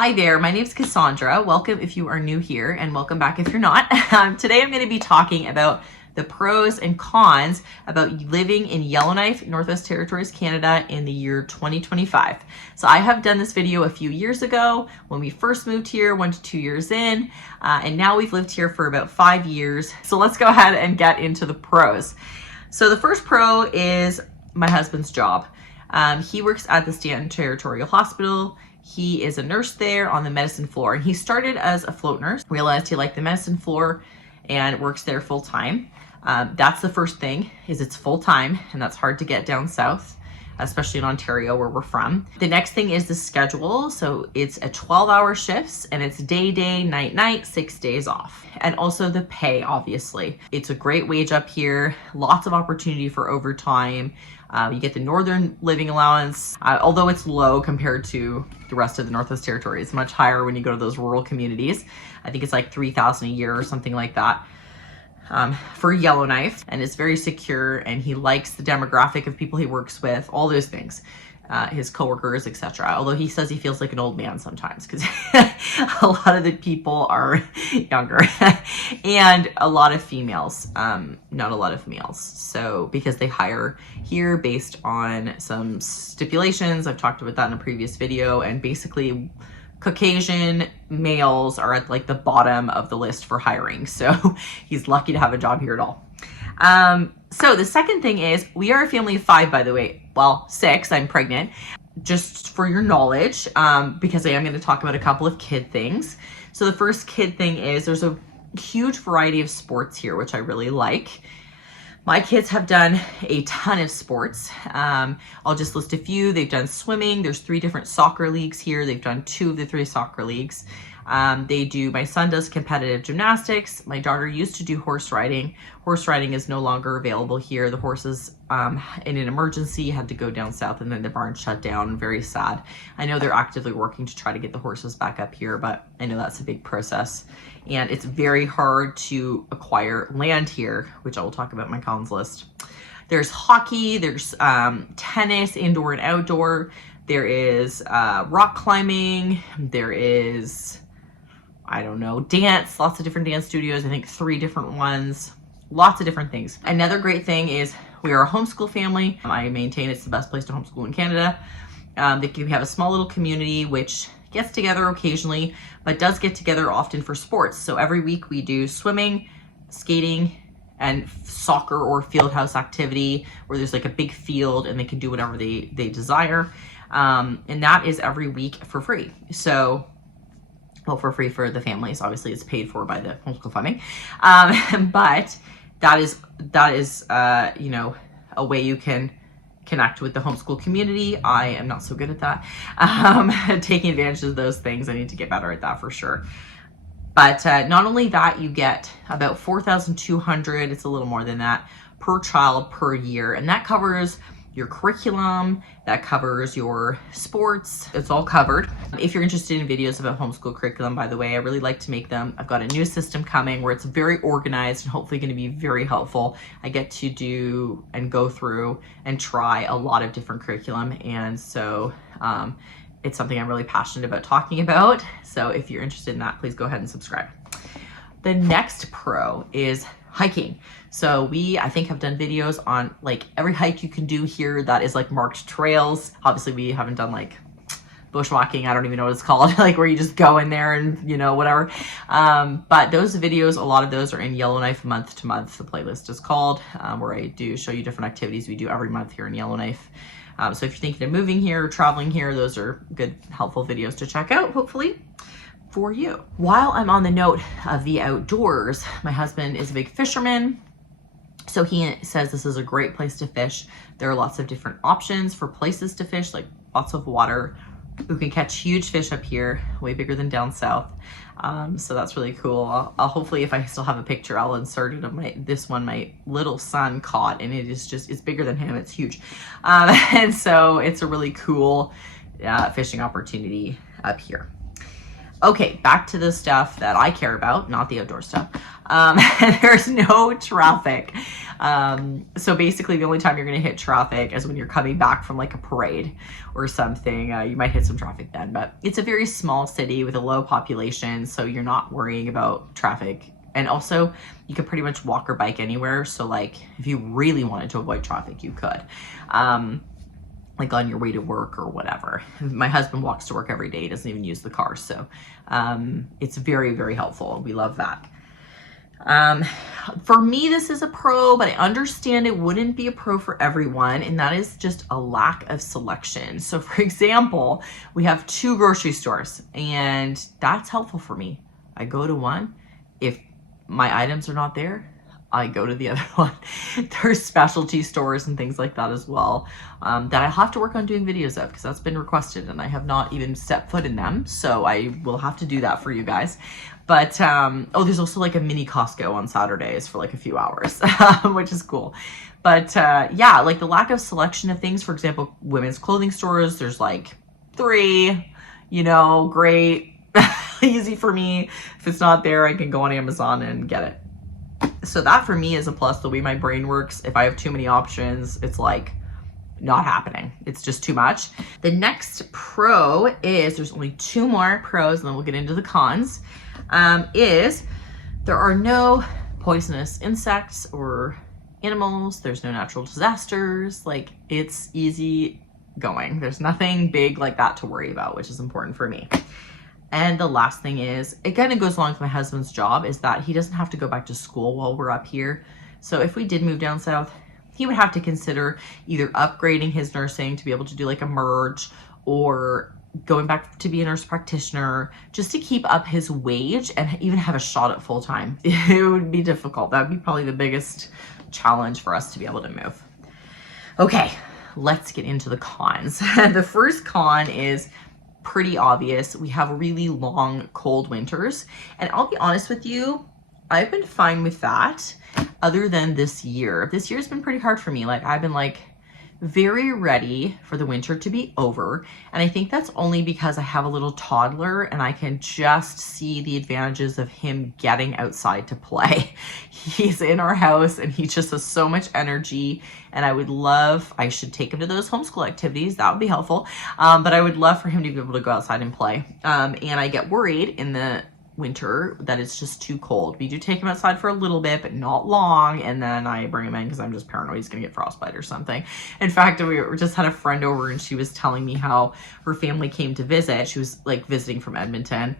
Hi there, my name is Cassandra. Welcome if you are new here, and welcome back if you're not. Today I'm going to be talking about the pros and cons about living in Yellowknife, Northwest Territories, Canada in the year 2025. So I have done this video a few years ago when we first moved here, 1 to 2 years in, and now we've lived here for about 5 years. So let's go ahead and get into the pros. So the first pro is my husband's job. He works at the Stanton Territorial Hospital. He is a nurse there on the medicine floor. He started as a float nurse, realized he liked the medicine floor, and works there full time. That's the first thing, is it's full time, and that's hard to get down south, especially in Ontario where we're from. The next thing is the schedule. So it's a 12-hour shifts, and it's day, night, 6 days off. And also the pay, obviously. It's a great wage up here, lots of opportunity for overtime. You get the Northern Living Allowance, although it's low compared to the rest of the Northwest Territories. It's much higher when you go to those rural communities. I think it's like $3,000 a year or something like that for Yellowknife. And it's very secure, and he likes the demographic of people he works with, all those things. His coworkers, etc. Although he says he feels like an old man sometimes because a lot of the people are younger and a lot of females, not a lot of males. So because they hire here based on some stipulations, I've talked about that in a previous video, and basically Caucasian males are at like the bottom of the list for hiring. So he's lucky to have a job here at all. So the second thing is, we are a family of 5, by the way. Well, 6, I'm pregnant, just for your knowledge, because I am going to talk about a couple of kid things. So the first kid thing is there's a huge variety of sports here, which I really like. My kids have done a ton of sports. I'll just list a few. They've done swimming. There's 3 different soccer leagues here. They've done 2 of the 3 soccer leagues. My son does competitive gymnastics. My daughter used to do horse riding. Horse riding is no longer available here. The horses, in an emergency, had to go down south, and then the barn shut down. Very sad. I know they're actively working to try to get the horses back up here, but I know that's a big process. And it's very hard to acquire land here, which I will talk about in my cons list. There's hockey, there's tennis, indoor and outdoor. There is rock climbing. There is, I don't know, dance, lots of different dance studios. I think 3 different ones, lots of different things. Another great thing is we are a homeschool family. I maintain it's the best place to homeschool in Canada. We have a small little community which gets together occasionally, but does get together often for sports. So every week we do swimming, skating, and soccer or field house activity where there's like a big field and they can do whatever they desire. And that is every week for free. So, well, for free for the families. Obviously it's paid for by the homeschool funding. But that is you know, a way you can connect with the homeschool community. I am not so good at that. Taking advantage of those things. I need to get better at that for sure. But not only that, you get about $4,200, it's a little more than that, per child per year. And that covers your curriculum, that covers your sports, it's all covered. If you're interested in videos about homeschool curriculum, by the way, I really like to make them. I've got a new system coming where it's very organized and hopefully going to be very helpful. I get to do and go through and try a lot of different curriculum, and so it's something I'm really passionate about talking about. So if you're interested in that, please go ahead and subscribe. The next pro is hiking. So I think have done videos on like every hike you can do here that is like marked trails. Obviously we haven't done like bushwalking, I don't even know what it's called, like where you just go in there and you know, whatever. But those videos, a lot of those are in Yellowknife month to month, the playlist is called, where I do show you different activities we do every month here in Yellowknife. So if you're thinking of moving here or traveling here, those are good, helpful videos to check out, hopefully, for you. While I'm on the note of the outdoors, my husband is a big fisherman. So he says this is a great place to fish. There are lots of different options for places to fish, like lots of water. You can catch huge fish up here, way bigger than down south. So that's really cool. I'll hopefully, if I still have a picture, I'll insert it of this one my little son caught, and it is just, it's bigger than him, it's huge. And so it's a really cool fishing opportunity up here. Okay, back to the stuff that I care about, not the outdoor stuff. There's no traffic. So basically the only time you're going to hit traffic is when you're coming back from like a parade or something. You might hit some traffic then, but it's a very small city with a low population, so you're not worrying about traffic. And also you could pretty much walk or bike anywhere. So like if you really wanted to avoid traffic, you could. Like on your way to work or whatever. My husband walks to work every day. He doesn't even use the car. So it's very, very helpful. We love that. For me, this is a pro, but I understand it wouldn't be a pro for everyone. And that is just a lack of selection. So for example, we have 2 grocery stores and that's helpful for me. I go to one. If my items are not there, I go to the other one. There's specialty stores and things like that as well that I have to work on doing videos of because that's been requested and I have not even set foot in them. So I will have to do that for you guys. But, oh, there's also like a mini Costco on Saturdays for like a few hours, which is cool. But yeah, like the lack of selection of things, for example, women's clothing stores, there's like 3, you know, great, easy for me. If it's not there, I can go on Amazon and get it. So that for me is a plus. The way my brain works, if I have too many options, it's like not happening. It's just too much. The next pro is, there's only 2 more pros and then we'll get into the cons, is there are no poisonous insects or animals. There's no natural disasters. Like it's easy going. There's nothing big like that to worry about, which is important for me. And the last thing is, it kind of goes along with my husband's job, is that he doesn't have to go back to school while we're up here. So if we did move down south, he would have to consider either upgrading his nursing to be able to do like a merge or going back to be a nurse practitioner just to keep up his wage and even have a shot at full time. It would be difficult. That would be probably the biggest challenge for us to be able to move. Okay, let's get into the cons. The first con is pretty obvious. We have really long, cold winters. And I'll be honest with you, I've been fine with that other than this year. This year's been pretty hard for me. Like I've been like very ready for the winter to be over. And I think that's only because I have a little toddler and I can just see the advantages of him getting outside to play. He's in our house and he just has so much energy, and I should take him to those homeschool activities. That would be helpful. But I would love for him to be able to go outside and play. And I get worried in the winter that it's just too cold. We do take him outside for a little bit, but not long, and then I bring him in because I'm just paranoid he's gonna get frostbite or something. In fact, we just had a friend over and she was telling me how her family came to visit. She was like visiting from Edmonton,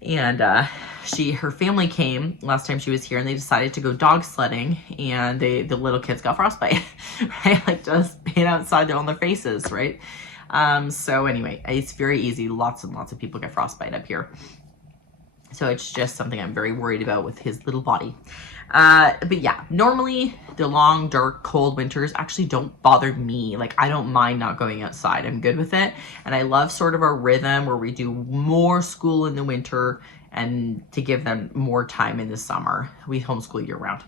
and her family came last time she was here and they decided to go dog sledding, and the little kids got frostbite, right? Like just being outside, they're on their faces, right? So anyway, it's very easy. Lots and lots of people get frostbite up here. So it's just something I'm very worried about with his little body. But yeah, normally the long, dark, cold winters actually don't bother me. Like I don't mind not going outside. I'm good with it. And I love sort of our rhythm where we do more school in the winter and to give them more time in the summer. We homeschool year round.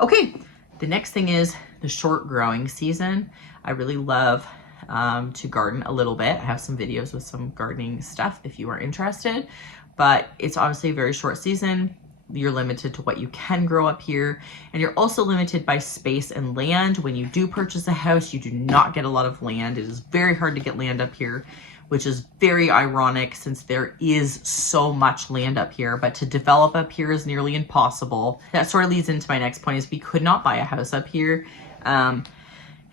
Okay, the next thing is the short growing season. I really love to garden a little bit. I have some videos with some gardening stuff if you are interested. But it's obviously a very short season. You're limited to what you can grow up here. And you're also limited by space and land. When you do purchase a house, you do not get a lot of land. It is very hard to get land up here, which is very ironic since there is so much land up here. But to develop up here is nearly impossible. That sort of leads into my next point, is we could not buy a house up here.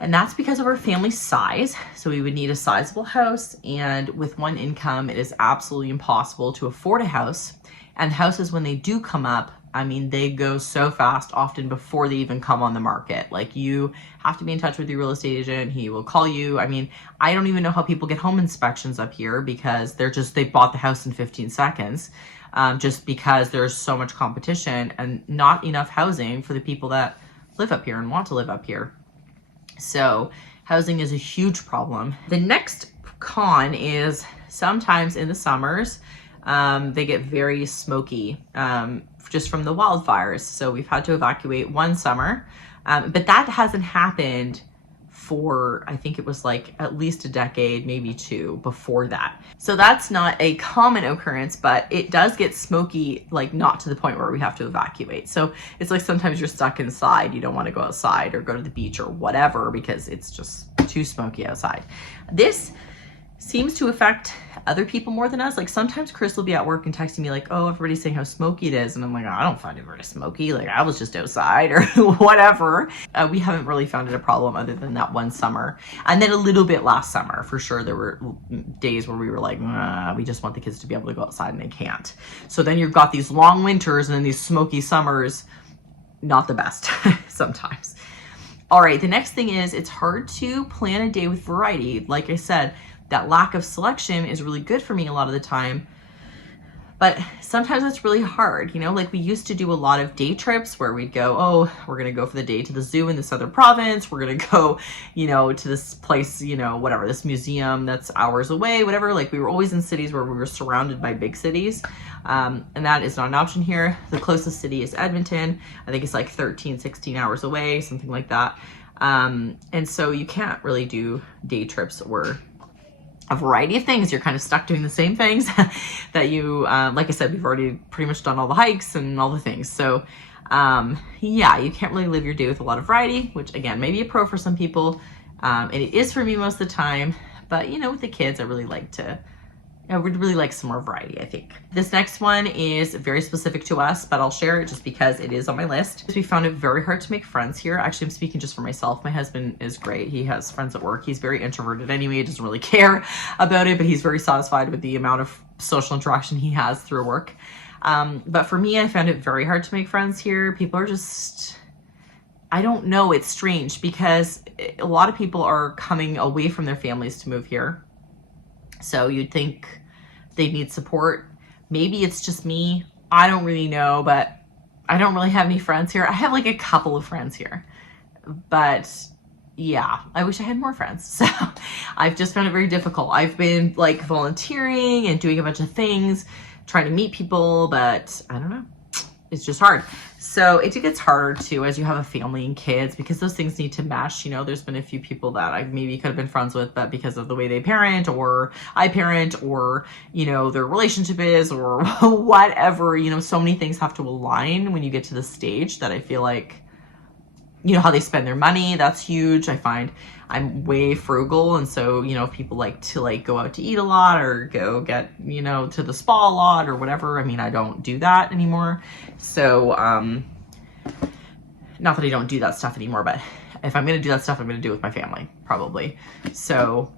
And that's because of our family size. So we would need a sizable house, and with one income, it is absolutely impossible to afford a house. And houses, when they do come up, I mean, they go so fast, often before they even come on the market. Like you have to be in touch with your real estate agent. He will call you. I mean, I don't even know how people get home inspections up here because they bought the house in 15 seconds. Just because there's so much competition and not enough housing for the people that live up here and want to live up here. So housing is a huge problem. The next con is sometimes in the summers, they get very smoky just from the wildfires. So we've had to evacuate one summer, but that hasn't happened for, I think it was like at least a decade, maybe two before that. So that's not a common occurrence, but it does get smoky, like not to the point where we have to evacuate. So it's like sometimes you're stuck inside. You don't want to go outside or go to the beach or whatever because it's just too smoky outside. This seems to affect other people more than us. Like sometimes Chris will be at work and texting me like, oh, everybody's saying how smoky it is. And I'm like, I don't find it very smoky. Like I was just outside or whatever. We haven't really found it a problem other than that one summer. And then a little bit last summer, for sure. There were days where we were like, we just want the kids to be able to go outside and they can't. So then you've got these long winters and then these smoky summers, not the best sometimes. All right, the next thing is it's hard to plan a day with variety. Like I said, that lack of selection is really good for me a lot of the time, but sometimes it's really hard. You know, like we used to do a lot of day trips where we'd go, oh, we're going to go for the day to the zoo in the southern province. We're going to go, you know, to this place, you know, whatever, this museum that's hours away, whatever. Like we were always in cities where we were surrounded by big cities. And that is not an option here. The closest city is Edmonton. I think it's like 13, 16 hours away, something like that. And so you can't really do day trips or a variety of things. You're kind of stuck doing the same things that you, like I said, we've already pretty much done all the hikes and all the things. So yeah, you can't really live your day with a lot of variety, which again, may be a pro for some people. And it is for me most of the time, but you know, with the kids, I would really like some more variety, I think. This next one is very specific to us, but I'll share it just because it is on my list. We found it very hard to make friends here. Actually, I'm speaking just for myself. My husband is great. He has friends at work. He's very introverted anyway. He doesn't really care about it, but he's very satisfied with the amount of social interaction he has through work. But for me, I found it very hard to make friends here. People are just, I don't know, it's strange because a lot of people are coming away from their families to move here. So you'd think they need support. Maybe it's just me. I don't really know, but I don't really have any friends here. I have like a couple of friends here, but yeah, I wish I had more friends. So I've just found it very difficult. I've been like volunteering and doing a bunch of things, trying to meet people, but I don't know. It's just hard. So it gets harder too as you have a family and kids because those things need to mesh. You know, there's been a few people that I maybe could have been friends with, but because of the way they parent or I parent or, you know, their relationship is or whatever, you know, so many things have to align when you get to the stage that I feel like, you know, how they spend their money, that's huge. I find I'm way frugal. And so, you know, if people like to like go out to eat a lot or go get, you know, to the spa a lot or whatever. I mean, I don't do that anymore. So, not that I don't do that stuff anymore, but if I'm going to do that stuff, I'm going to do it with my family, probably. So,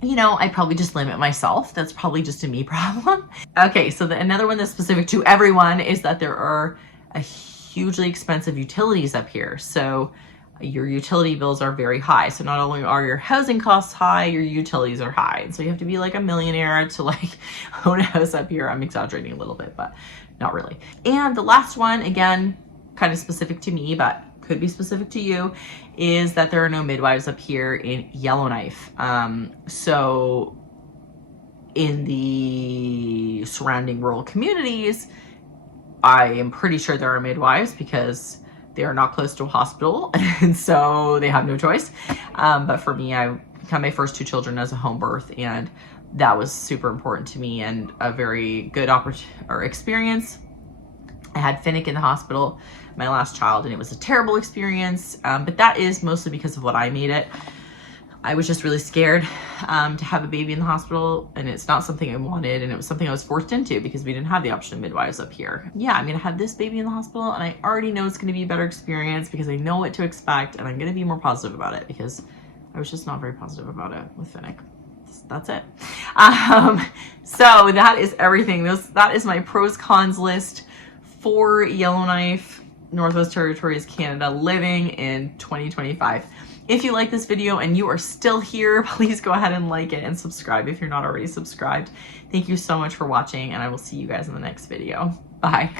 you know, I probably just limit myself. That's probably just a me problem. Okay. So another one that's specific to everyone is that there are a hugely expensive utilities up here. So your utility bills are very high. So not only are your housing costs high, your utilities are high. And so you have to be like a millionaire to like own a house up here. I'm exaggerating a little bit, but not really. And the last one, again, kind of specific to me, but could be specific to you, is that there are no midwives up here in Yellowknife. So in the surrounding rural communities, I am pretty sure there are midwives because they are not close to a hospital, and so they have no choice. But for me, I had my first two children as a home birth, and that was super important to me and a very good experience. I had Finnick in the hospital, my last child, and it was a terrible experience, but that is mostly because of what I made it. I was just really scared to have a baby in the hospital, and it's not something I wanted, and it was something I was forced into because we didn't have the option of midwives up here. Yeah, I'm gonna have this baby in the hospital, and I already know it's gonna be a better experience because I know what to expect, and I'm gonna be more positive about it because I was just not very positive about it with Finnick. That's it. So that is everything. That is my pros cons list for Yellowknife, Northwest Territories, Canada, living in 2025. If you like this video and you are still here, please go ahead and like it and subscribe if you're not already subscribed. Thank you so much for watching, and I will see you guys in the next video. Bye.